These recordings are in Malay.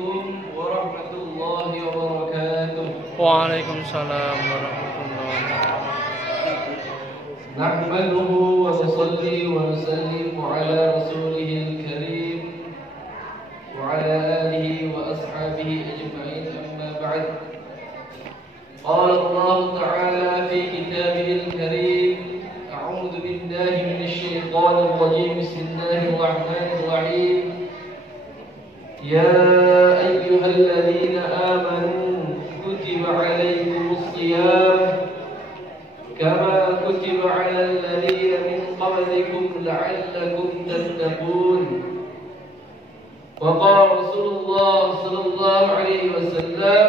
عليكم ورحمة الله وبركاته. وعليكم السلام ورحمة الله وبركاته. نحمده ونصلي ونسلم على رسوله الكريم وعلى آله وأصحابه أجمعين، أما بعد. قال الله تعالى في كتابه الكريم: أعوذ بالله من الشيطان الرجيم، بسم الله الرحمن الرحيم. يا أيها الذين آمنوا كتب عليكم الصيام كما كتب على الذين من قبلكم لعلكم تتقون. وقال رسول الله صلى الله عليه وسلم: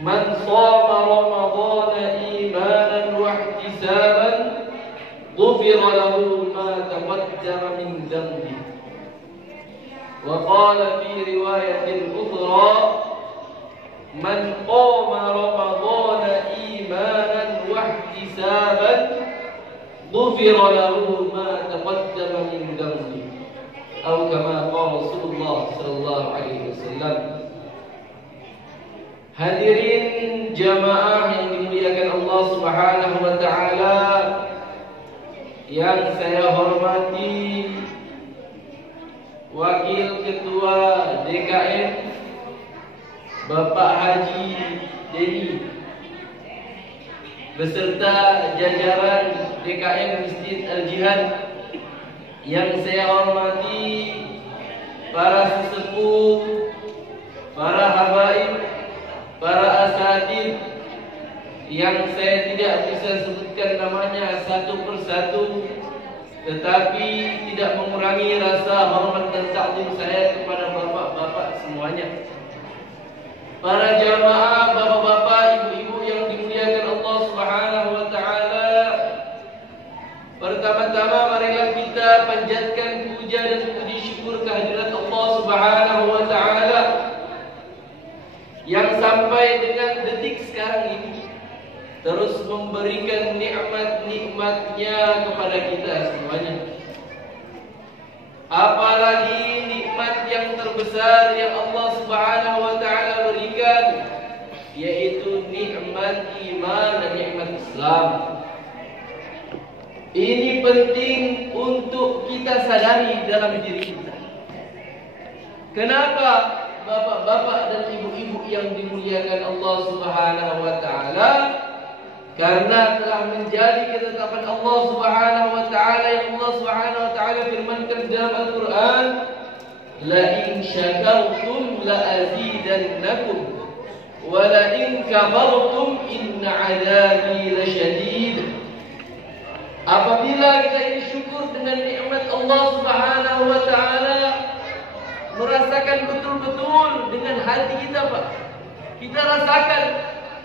من صام رمضان إيمانا واحتسابا غفر له ما تقدم من ذنبه. وقال في رواية أخرى: من قام رمضان إيمانا واحتسابا غفر له ما تقدم من ذنبه، أو كما قال رسول الله صلى الله عليه وسلم. Hadirin jamaah yang dimuliakan Allah Subhanahu wa taala, yang saya hormati Wakil Ketua DKM Bapak Haji Deni beserta jajaran DKM Masjid Al-Jihad, yang saya hormati para sesepuh, para habaib, para asatid yang saya tidak bisa sebutkan namanya satu persatu, tetapi tidak mengurangi rasa hormat dan takzim saya kepada bapak-bapak semuanya. Para jamaah, bapak-bapak, ibu-ibu yang dimuliakan Allah Subhanahu wa taala, pertama-tama marilah kita panjatkan puja dan puji syukur kehadirat Allah Subhanahu wa taala yang sampai dengan detik sekarang ini terus memberikan nikmat-nikmatnya kepada kita semuanya. Apalagi nikmat yang terbesar yang Allah Subhanahu wa taala berikan, yaitu nikmat iman dan nikmat Islam. Ini penting untuk kita sadari dalam diri kita. Kenapa bapak-bapak dan ibu-ibu yang dimuliakan Allah Subhanahu wa taala? Karena telah menjadi ketetapan Allah Subhanahu wa taala yang Allah Subhanahu wa taala firmankan dalam Al-Qur'an: la in syakartum la azidannakum wa la in kafartum inna 'adzabi lasyadid. Apabila kita ini syukur dengan nikmat Allah Subhanahu wa taala, merasakan betul-betul dengan hati kita, Pak, kita rasakan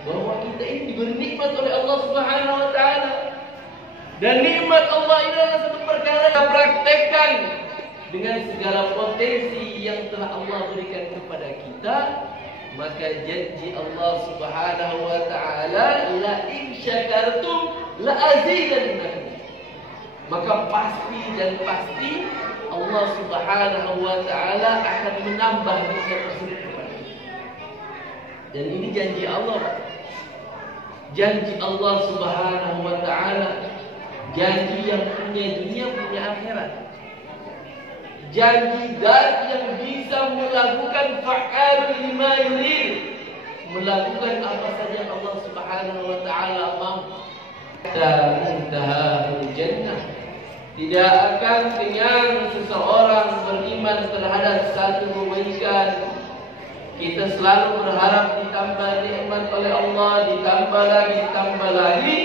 bahwa kita ini diberi nikmat oleh Allah Subhanahu wa taala. Dan nikmat Allah ini adalah satu perkara yang kita praktekkan dengan segala potensi yang telah Allah berikan kepada kita. Maka janji Allah Subhanahu wa taala, la in syakartum la azidannakum. Maka pasti dan pasti Allah Subhanahu wa taala akan menambah nikmat tersebut kepada kita. Dan ini janji Allah, Pak. Janji Allah Subhanahu wa taala, janji yang punya dunia, punya akhirat. Janji zat yang bisa melakukan fa'al lima yurid, melakukan apa saja Allah Subhanahu wa taala mau. Muntahahul jannah. Tidak akan dengan seseorang beriman terhadap satu kebaikan, kita selalu berharap ditambah nikmat oleh Allah, ditambah lagi,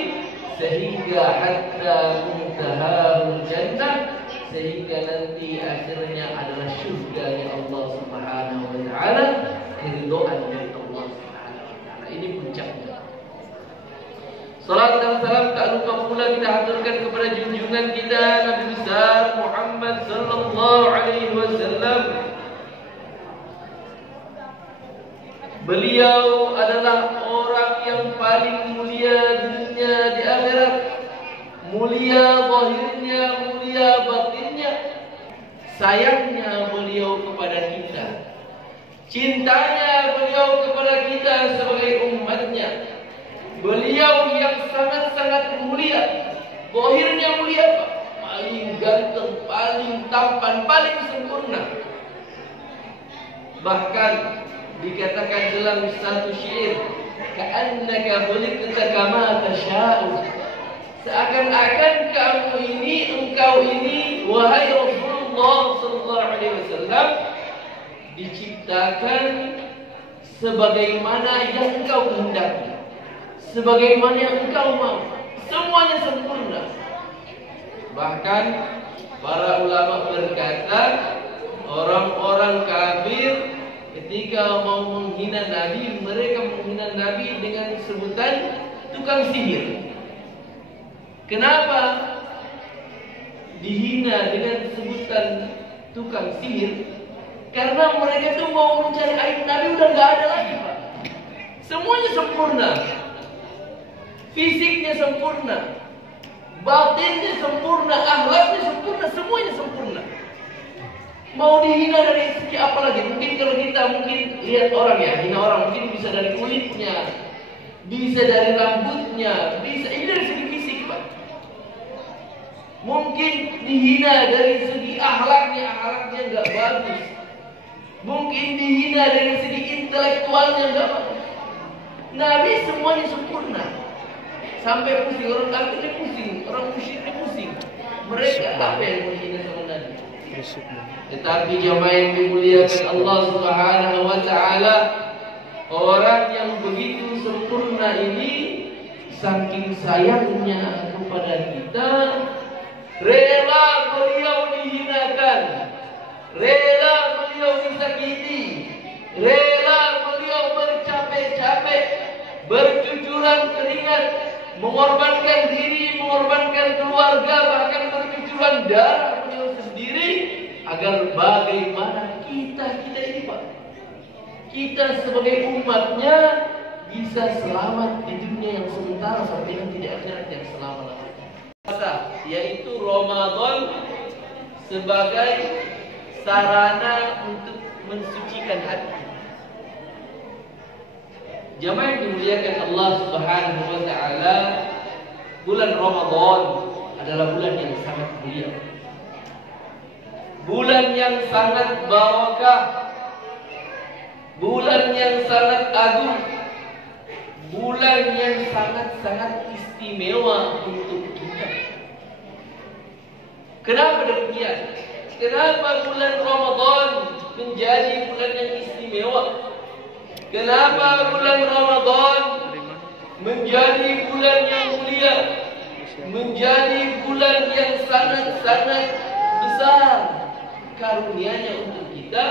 sehingga hatta muntahahul jannah, sehingga nanti akhirnya adalah syurganya Allah Subhanahu wa taala, keridhaan dari Allah Subhanahu wa taala. Ini puncaknya. Salat dan salam tak lupa pula kita haturkan kepada junjungan kita Nabi besar Muhammad sallallahu alaihi wasallam. Beliau adalah orang yang paling mulia di dunia, di akhirat. Mulia zahirnya, mulia batinnya. Sayangnya beliau kepada kita cintanya beliau kepada kita sebagai umatnya. Beliau yang sangat-sangat mulia, zahirnya mulia, Pak, paling ganteng, paling tampan, paling sempurna. Bahkan dikatakan dalam satu syair, ka'annaka khuliqta kama tasha'u, seakan-akan kamu ini, engkau ini, wahai Rasulullah sallallahu alaihi wasallam, diciptakan sebagaimana yang engkau kehendaki, sebagaimana yang engkau mau. Semuanya sempurna. Bahkan para ulama berkata, orang-orang kafir ketika mau menghina Nabi, mereka menghina Nabi dengan sebutan tukang sihir. Kenapa dihina dengan sebutan tukang sihir? Karena mereka itu mau mencari aib Nabi udah nggak ada lagi, Pak. Semuanya sempurna, fisiknya sempurna, batinnya sempurna, akhlaknya sempurna, semuanya sempurna. Mau dihina dari segi apa lagi? Mungkin kalau kita lihat orang ya, hina orang mungkin bisa dari kulitnya, bisa dari rambutnya, bisa ini dari segi fisik, Pak. Mungkin dihina dari segi akhlaknya nggak bagus. Mungkin dihina dari segi intelektualnya nggak bagus. Nabi semuanya sempurna. Sampai pusing, orang kafir pusing, orang musyrik pusing. Mereka apa yang menghina sama Nabi? Tetapi jamaah yang dimuliakan Allah Subhanahu wa taala, orang yang begitu sempurna ini saking sayangnya kepada kita, rela beliau dihinakan, rela beliau disakiti, rela beliau bercapek-capek, bercucuran keringat, mengorbankan diri, mengorbankan keluarga, bahkan bercucuran darah beliau sendiri, agar bagaimana kita ini, Pak, kita sebagai umatnya bisa selamat di dunia yang sementara sampai nanti di akhirat yang selama-lamanya. Yaitu Ramadan sebagai sarana untuk mensucikan hati. Jamaah yang dimuliakan Allah Subhanahu wa taala, bulan Ramadan adalah bulan yang sangat mulia. Bulan yang sangat barakah, bulan yang sangat agung, bulan yang sangat-sangat istimewa untuk kita. Kenapa demikian? Kenapa bulan Ramadan menjadi bulan yang istimewa? Kenapa bulan Ramadan menjadi bulan yang mulia, menjadi bulan yang sangat-sangat besar karunia-Nya untuk kita?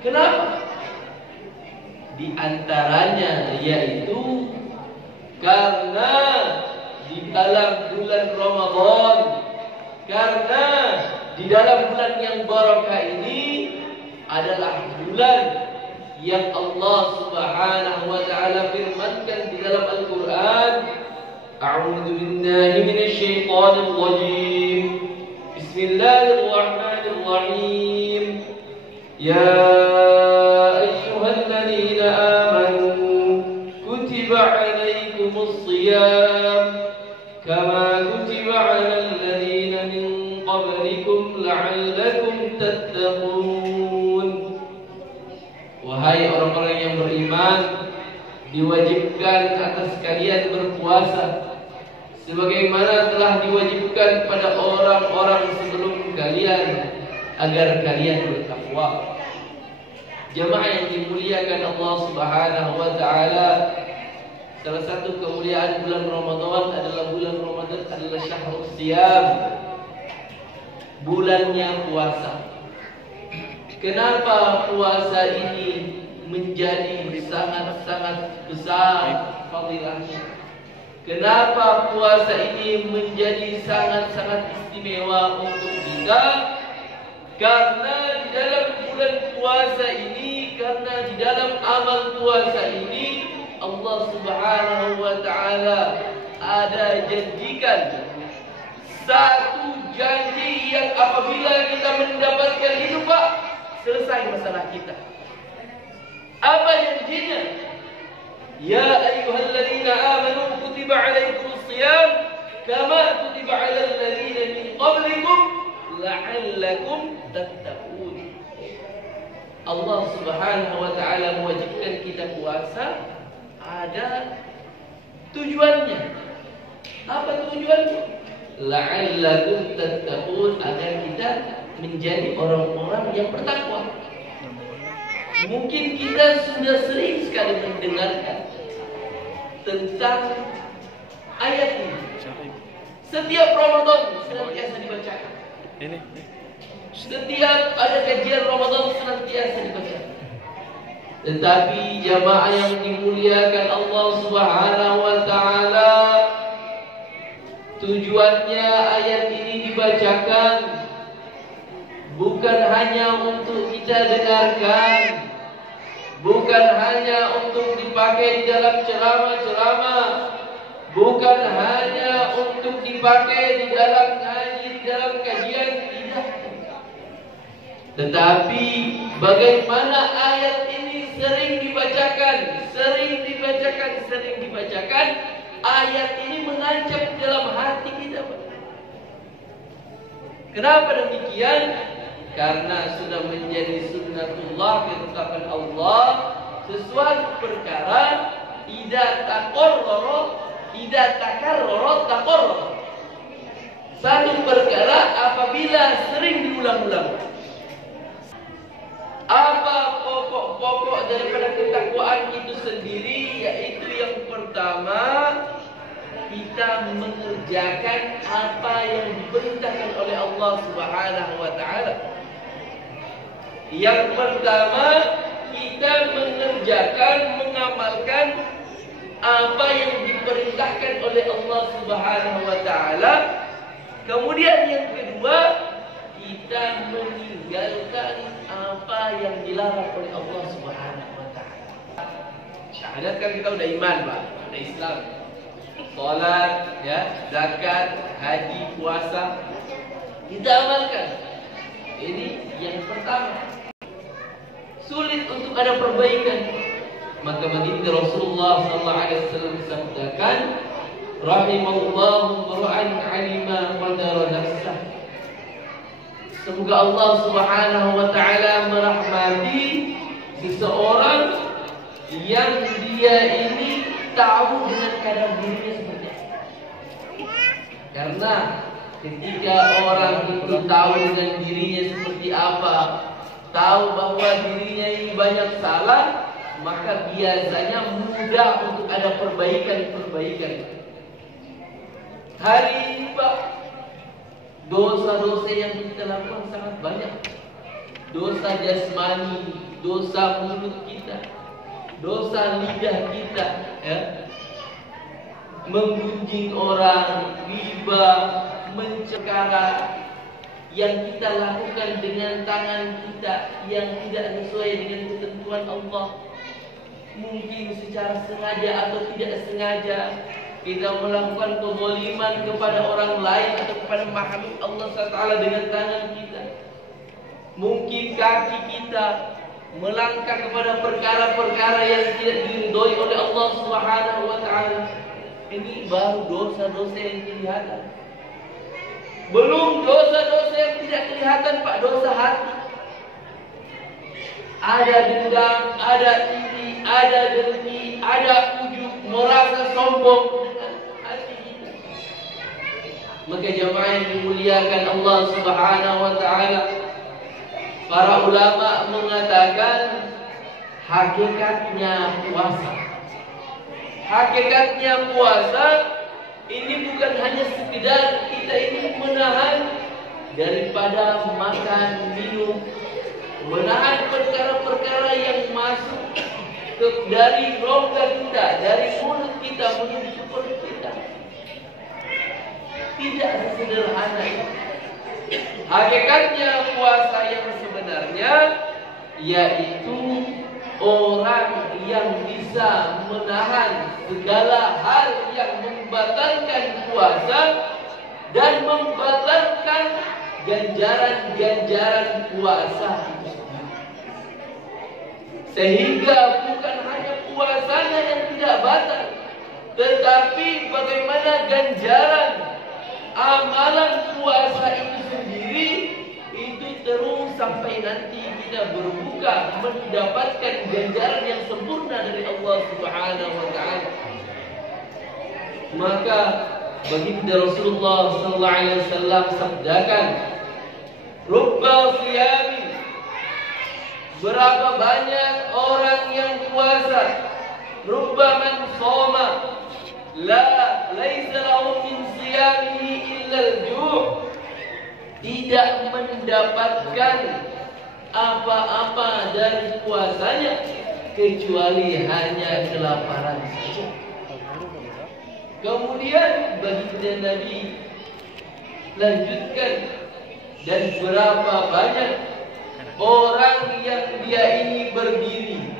Kenapa? Di antaranya yaitu karena di dalam bulan Ramadan, karena di dalam bulan yang barakah ini adalah bulan yang Allah Subhanahu wa taala firmankan di dalam Al-Qur'an, A'udzu billahi minasy syaithanir rajim. Bismillahirrahmanirrahim. Ya ayyuhalladzina amanu kutiba 'alaikumus shiyam kama kutiba 'alal ladzina min qablikum la'allakum tattaqun. Wahai orang-orang yang beriman, diwajibkan atas kalian berpuasa sebagaimana telah diwajibkan pada orang-orang sebelum kalian agar kalian bertakwa. Jemaah yang dimuliakan Allah Subhanahu wa taala, salah satu kemuliaan bulan Ramadan adalah syahrul siyam, bulannya puasa. Kenapa puasa ini menjadi sangat-sangat besar fadilahnya? Kenapa puasa ini menjadi sangat-sangat istimewa untuk kita? Karena di dalam bulan puasa ini, karena di dalam amal puasa ini, Allah Subhanahu wa taala ada janjikan satu janji yang apabila kita mendapatkan itu, Pak, selesai masalah kita. janjinya. Ya ayyuhalladzina amanu kutiba alaikumus shiyam kama kutiba alal ladzina min qablikum la'allakum tattaqun. Allah Subhanahu wa taala mewajibkan kita puasa ada tujuannya. Apa tujuannya? La'allakum tattaqun, agar kita menjadi orang-orang yang bertakwa. Mungkin kita sudah sering sekali mendengarkan tentang ayat ini. Setiap Ramadan senantiasa dibacakan. Setiap ada kajian Ramadan senantiasa dibacakan. Tetapi jamaah yang dimuliakan Allah Subhanahu wa taala, tujuannya ayat ini dibacakan bukan hanya untuk kita dengarkan, bukan hanya untuk dipakai di dalam ceramah-ceramah, bukan hanya untuk dipakai di dalam ngaji, di dalam kajian, tidak. Tetapi bagaimana ayat ini sering dibacakan, ayat ini menancap dalam hati kita. Kenapa demikian? Karena sudah menjadi sunnatullah, ketetapan Allah, sesuatu perkara idza takarrara. Satu perkara apabila sering diulang-ulang. Apa pokok-pokok daripada ketakwaan itu sendiri? Yaitu yang pertama, kita mengerjakan apa yang diperintahkan oleh Allah Subhanahu wa taala. Yang pertama, kita mengamalkan apa yang diperintahkan oleh Allah Subhanahu wa taala. Kemudian yang kedua, kita meninggalkan apa yang dilarang oleh Allah Subhanahu wa taala. Syahadat kan kita udah iman, Pak, udah Islam. Salat, ya, zakat, haji, puasa, kita amalkan. Ini yang pertama. Sulit untuk ada perbaikan. Maka baginda Rasulullah sallallahu alaihi wasallam sabdakan, rahimallahu qur'an alima qadara nafsah. Semoga Allah Subhanahu wa taala merahmati seseorang yang dia ini tahu dengan kadar dirinya seperti apa. Karena ketika orang itu tahu dengan dirinya seperti apa, tahu bahwa dirinya ini banyak salah, maka biasanya mudah untuk ada perbaikan. Hari ini, Pak, dosa-dosa yang kita lakukan sangat banyak. Dosa jasmani, dosa mulut kita, dosa lidah kita, ya. Menggunjing orang, riba, mencekara, yang kita lakukan dengan tangan kita yang tidak sesuai dengan ketentuan Allah. Mungkin secara sengaja atau tidak sengaja kita melakukan kezaliman kepada orang lain atau kepada makhluk Allah SWT dengan tangan kita. Mungkin kaki kita melangkah kepada perkara-perkara yang tidak diridhoi oleh Allah Subhanahu wa taala. Ini baru dosa-dosa yang kelihatan. Belum dosa-dosa yang tidak kelihatan, Pak, dosa hati. Ada dendam, ada iri, ada dengki, ada ujub, merasa sombong dengan hati kita. Maka jamaah yang dimuliakan Allah Subhanahu wa taala, para ulama mengatakan hakikatnya puasa ini bukan hanya sekedar kita ini menahan daripada makan, minum, menahan perkara-perkara yang masuk dari rongga kita, dari mulut kita menuju ke perut kita. Tidak sesederhana itu. Hakikatnya puasa yang sebenarnya yaitu orang yang bisa menahan segala hal yang membatalkan puasa dan membatalkan ganjaran-ganjaran puasa itu. Sehingga bukan hanya puasanya yang tidak batal, tetapi bagaimana ganjaran amalan puasa itu sendiri itu terus sampai nanti kita berbuka mendapatkan ganjaran yang sempurna dari Allah Subhanahu wa taala. Maka baginda Rasulullah sallallahu alaihi wasallam sabdakan, "Rubba siyami." Berapa banyak orang yang puasa, "Rubba man shoma laisa lahu min siyamihi illa al-ju'." Tidak mendapatkan apa-apa dari puasanya kecuali hanya kelaparan saja. Kemudian baginda Nabi lanjutkan, dan berapa banyak orang yang dia ini berdiri,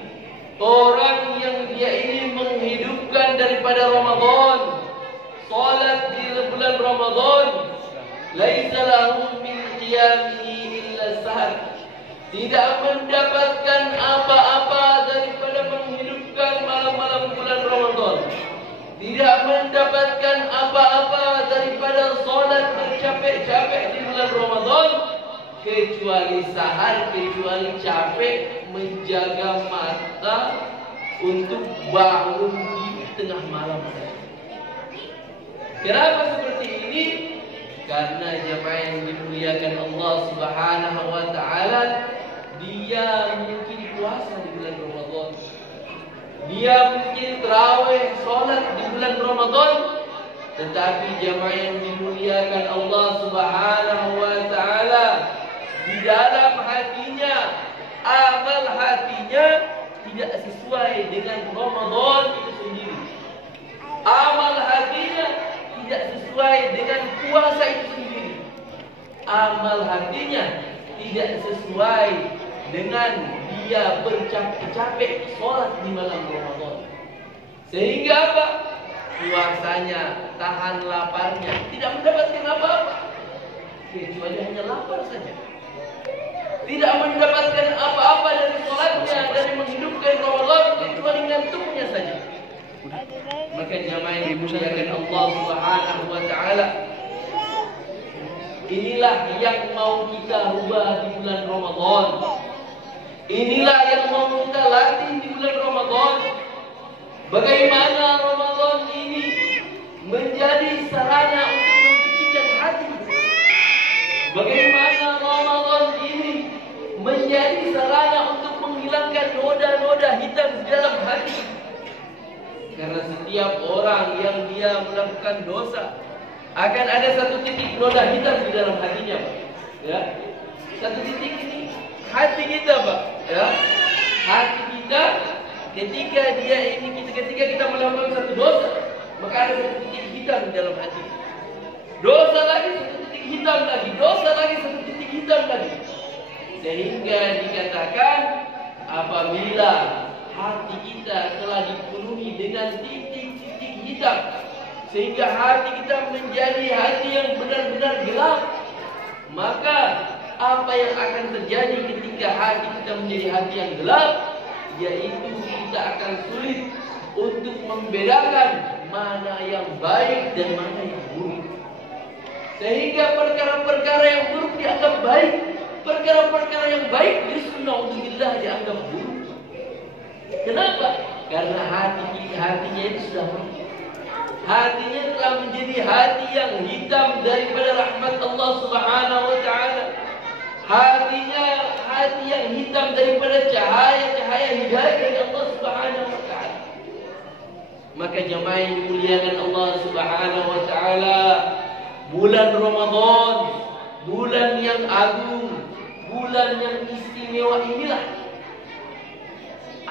orang yang dia ini menghidupkan daripada Ramadan, salat di bulan Ramadan, laisa lahu min qiyamihi illa sahar. Tidak mendapatkan apa-apa daripada menghidupkan malam-malam bulan Ramadan. Tidak mendapatkan apa-apa daripada solat bercapek-capek di bulan Ramadan kecuali sahar, kecuali capek menjaga mata untuk bangun di tengah malam. Kenapa seperti ini? Karena jemaah yang dimuliakan Allah Subhanahu wa taala, dia mungkin puasa di bulan Ramadan, dia mungkin tarawih salat di bulan Ramadan, tetapi jemaah yang dimuliakan Allah Subhanahu wa taala, di dalam hatinya, amal hatinya tidak sesuai dengan Ramadan itu sendiri. Amal hatinya tidak sesuai dengan puasa itu sendiri. Amal hatinya tidak sesuai dengan dia bercapek-capek sholat di malam Ramadan. Sehingga apa? Puasanya, tahan laparnya, tidak mendapatkan apa-apa kecuali hanya lapar saja. Tidak mendapatkan apa-apa dari sholatnya, dari menghidupkan Ramadan kecuali ngantuknya saja. Maka jamaah yang dimuliakan Allah Subhanahu wa taala, inilah yang mau kita ubah di bulan Ramadan. Inilah yang mau kita latih di bulan Ramadan. Bagaimana Ramadan ini menjadi sarana untuk mensucikan hati. Bagaimana Ramadan ini menjadi sarana untuk menghilangkan noda-noda hitam di dalam hati. Karena setiap orang yang dia melakukan dosa akan ada satu titik noda hitam di dalam hatinya, Pak. Ya, satu titik ini hati kita, Pak. Ya, hati kita ketika kita melakukan satu dosa, maka ada satu titik hitam di dalam hati. Dosa lagi satu titik hitam lagi, dosa lagi satu titik hitam lagi. Sehingga dikatakan apabila hati kita telah dipenuhi dengan titik-titik hitam, sehingga hati kita menjadi hati yang benar-benar gelap, maka apa yang akan terjadi ketika hati kita menjadi hati yang gelap, yaitu kita akan sulit untuk membedakan mana yang baik dan mana yang buruk. Sehingga perkara-perkara yang buruk dianggap baik, perkara-perkara yang baik bismillah dianggap buruk. Kenapa? Karena hatinya itu sudah rugi. Hatinya telah menjadi hati yang hitam daripada rahmat Allah Subhanahu wa taala. Hatinya hati yang hitam daripada cahaya hidayah dari Allah Subhanahu wa taala. Maka jemaah yang dimuliakan Allah Subhanahu wa taala, bulan Ramadan, bulan yang agung, bulan yang istimewa inilah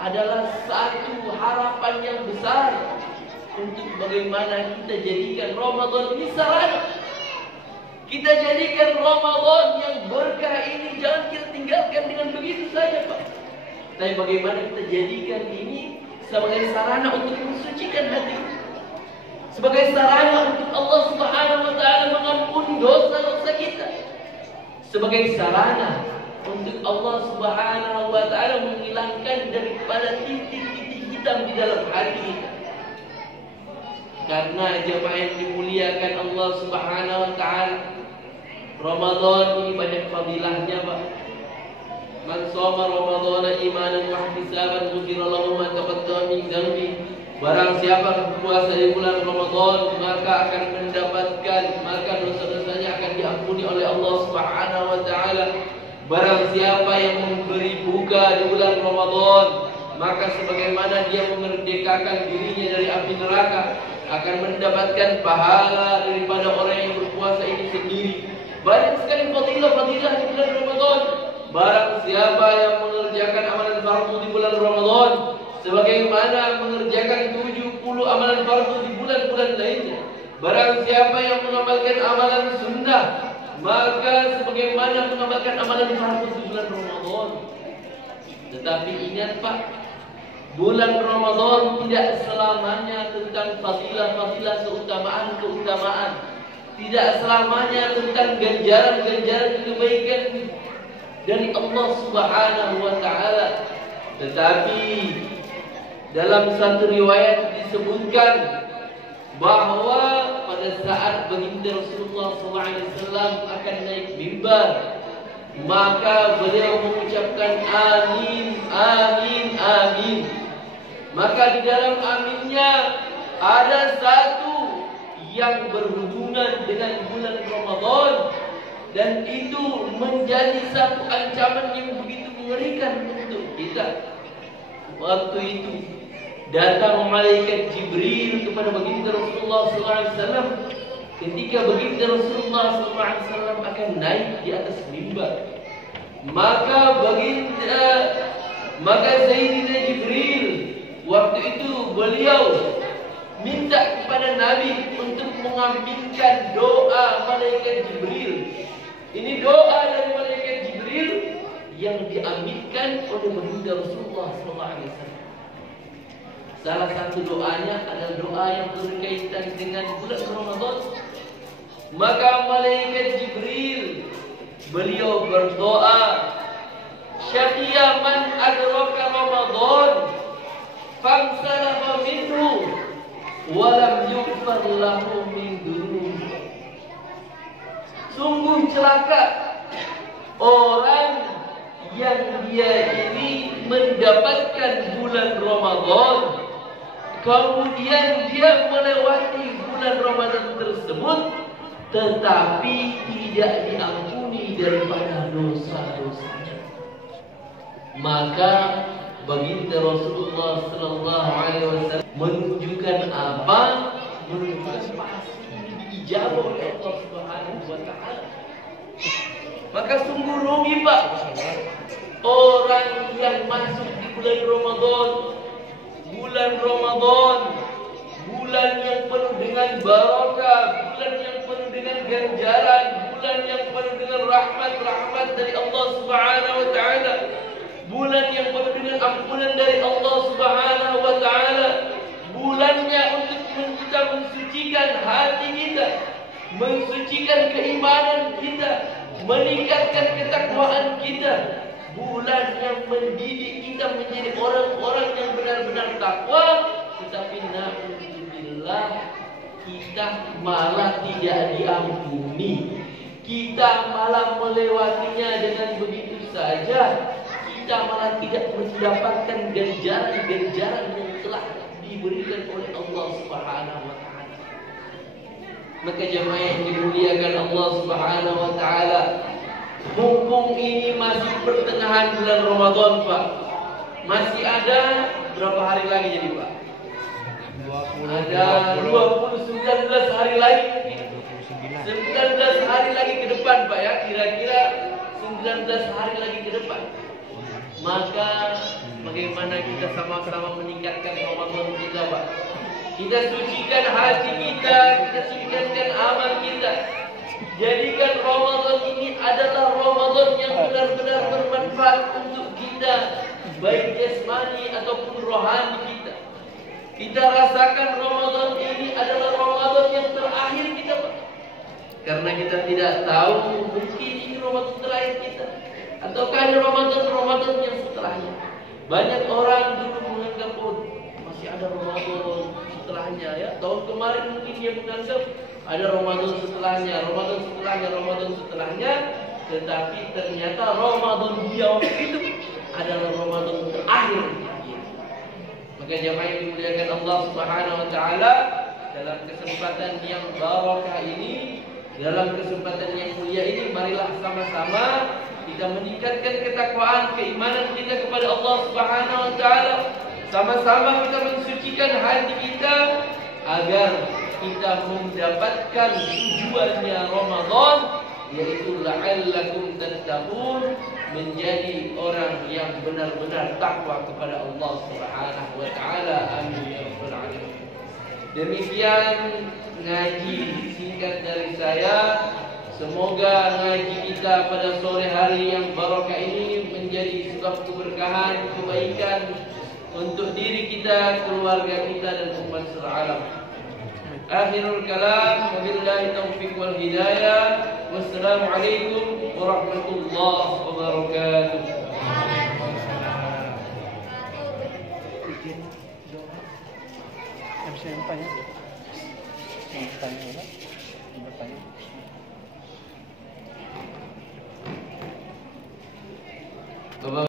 adalah satu harapan yang besar untuk bagaimana kita jadikan Ramadan ini sarana. Kita jadikan Ramadan yang berkah ini jangan kita tinggalkan dengan begitu saja, Pak. Tapi bagaimana kita jadikan ini sebagai sarana untuk mensucikan hati, sebagai sarana untuk Allah Subhanahu wa taala mengampuni dosa-dosa kita, sebagai sarana untuk Allah Subhanahu wa taala menghilangkan daripada titik-titik hitam Islam di dalam hati kita. Karena jemaah yang dimuliakan Allah Subhanahu wa taala, Ramadan ini banyak fadilahnya, Pak. Man shoma Ramadhana imanan wa ihtisaban ghufira lahu ma taqaddama min dhanbi. Barang siapa berpuasa di bulan Ramadan, maka akan mendapatkan, maka dosa-dosanya akan diampuni oleh Allah Subhanahu wa taala. Barang siapa yang memberi buka di bulan Ramadan, maka sebagaimana dia memerdekakan dirinya dari api neraka, akan mendapatkan pahala daripada orang yang berpuasa ini sendiri. Banyak sekali fadilah-fadilah di bulan Ramadan. Barang siapa yang mengerjakan amalan fardu di bulan Ramadan, sebagaimana mengerjakan 70 amalan fardu di bulan-bulan lainnya. Barang siapa yang mengamalkan amalan sunnah, maka sebagaimana mengamalkan amalan fardu di bulan Ramadan. Tetapi ingat, Pak, bulan Ramadan tidak selamanya tentang fadilah-fadilah keutamaan-keutamaan. Tidak selamanya tentang ganjaran-ganjaran kebaikan dari Allah Subhanahu wa taala. Tetapi dalam satu riwayat disebutkan bahwa pada saat baginda Rasulullah SAW akan naik mimbar, maka beliau mengucapkan amin, amin, amin. Maka di dalam aminnya ada satu yang berhubungan dengan bulan Ramadan, dan itu menjadi satu ancaman yang begitu mengerikan untuk kita. Waktu itu datang malaikat Jibril kepada baginda Rasulullah SAW ketika baginda Rasulullah SAW akan naik di atas mimbar. Maka Sayyidina Jibril waktu itu beliau minta kepada Nabi untuk mengaminkan doa malaikat Jibril. Ini doa dari malaikat Jibril yang diaminkan oleh baginda Rasulullah SAW. Salah satu doanya adalah doa yang berkaitan dengan bulan Ramadan. Maka malaikat Jibril beliau berdoa, "Syaqiya man adraka Ramadan famsalaha minhu wa lam yughfar lahu min dunubi." Sungguh celaka orang yang dia ini mendapatkan bulan Ramadan, kemudian dia melewati bulan Ramadan tersebut, tetapi tidak diampuni daripada dosa-dosanya. Maka baginda Rasulullah SAW menunjukkan apa? Menunjukkan pasti diijabah oleh Allah Subhanahu wa taala. Maka sungguh rugi, Pak, orang yang masuk di bulan Ramadan, bulan yang penuh dengan barakah, bulan yang penuh dengan ganjaran, bulan yang penuh dengan rahmat dari Allah Subhanahu wa taala, bulan yang penuh dengan ampunan dari Allah Subhanahu wa taala, bulannya untuk kita mensucikan hati kita, mensucikan keimanan kita, meningkatkan ketakwaan kita, bulan yang mendidik kita menjadi orang-orang yang benar-benar takwa. Tetapi na'udzubillah, kita malah tidak diampuni, kita malah melewatinya dengan begitu saja. Kita malah tidak mendapatkan ganjaran-ganjaran yang telah diberikan oleh Allah Subhanahu wa taala. Maka jemaah yang dimuliakan Allah Subhanahu wa taala, mumpung ini masih pertengahan bulan Ramadan, Pak, masih ada berapa hari lagi jadi, Pak? Ada 19 hari lagi mungkin. 19 hari lagi ke depan, Pak, ya, kira-kira 19 hari lagi ke depan. Maka bagaimana kita sama-sama meningkatkan Ramadan kita, Pak? Kita sucikan hati kita, kita sucikan amal kita. Jadikan Ramadan ini adalah Ramadan yang benar-benar bermanfaat untuk kita, baik jasmani ataupun rohani kita. Kita rasakan Ramadan ini adalah Ramadan yang terakhir kita, Pak. Karena kita tidak tahu, mungkin ini Ramadan terakhir kita, ataukah ada Ramadan yang setelahnya. Banyak orang dulu menganggap, oh, masih ada Ramadan setelahnya ya. Tahun kemarin mungkin dia menganggap ada Ramadan setelahnya, Ramadan setelahnya, tetapi ternyata Ramadan dia waktu itu adalah Ramadan terakhir. Maka jemaah yang dimuliakan Allah Subhanahu wa taala, dalam kesempatan yang barakah ini, dalam kesempatan yang mulia ini, marilah sama-sama kita meningkatkan ketakwaan, keimanan kita kepada Allah Subhanahu wa taala. Sama-sama kita mensucikan hati kita agar kita mendapatkan tujuannya Ramadan, yaitu la'allakum tattaqun, menjadi orang yang benar-benar takwa kepada Allah Subhanahu wa taala. Amin ya rabbal alamin. Demikian ngaji singkat dari saya. Semoga ngaji kita pada sore hari yang barakah ini menjadi sebab keberkahan, kebaikan untuk diri kita, keluarga kita dan umat sealam. Akhirul kalam, wabillahi taufiq wal hidayah. Wassalamualaikum warahmatullahi wabarakatuh. Yang saya bertanya, bertanya.